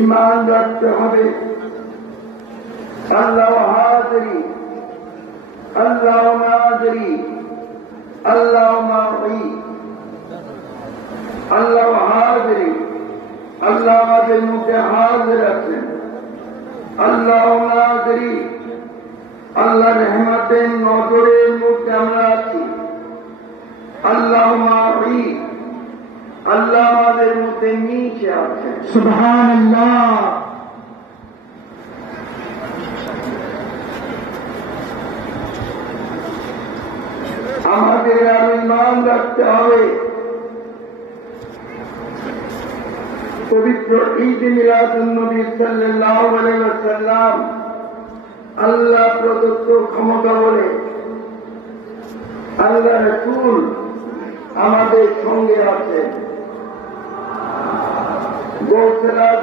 ঈমান রাখতে হবে আল্লাহ হাজিরি, আল্লাহ নাজিরি, আল্লাহ মাহি, আল্লাহ হাজিরি, আল্লাহ আমাদের মধ্যে হাজির আছেন, আল্লাহ নাজিরি, আল্লাহ রহমতের নজরের মধ্যে আমরা আছি, আল্লাহ মাহি, আল্লাহ আমাদের মধ্যে নিচে আছেন। সুবহানাল্লাহ। আমাদের আর ঈমান রাখতে হবে পবিত্র ঈদ মিলাদুন নবী সাল্লাল্লাহু আলাইহি ওয়াসাল্লাম আল্লাহ প্রদত্ত ক্ষমতা বলে আল্লাহ রাসূল আমাদের সঙ্গে আছে।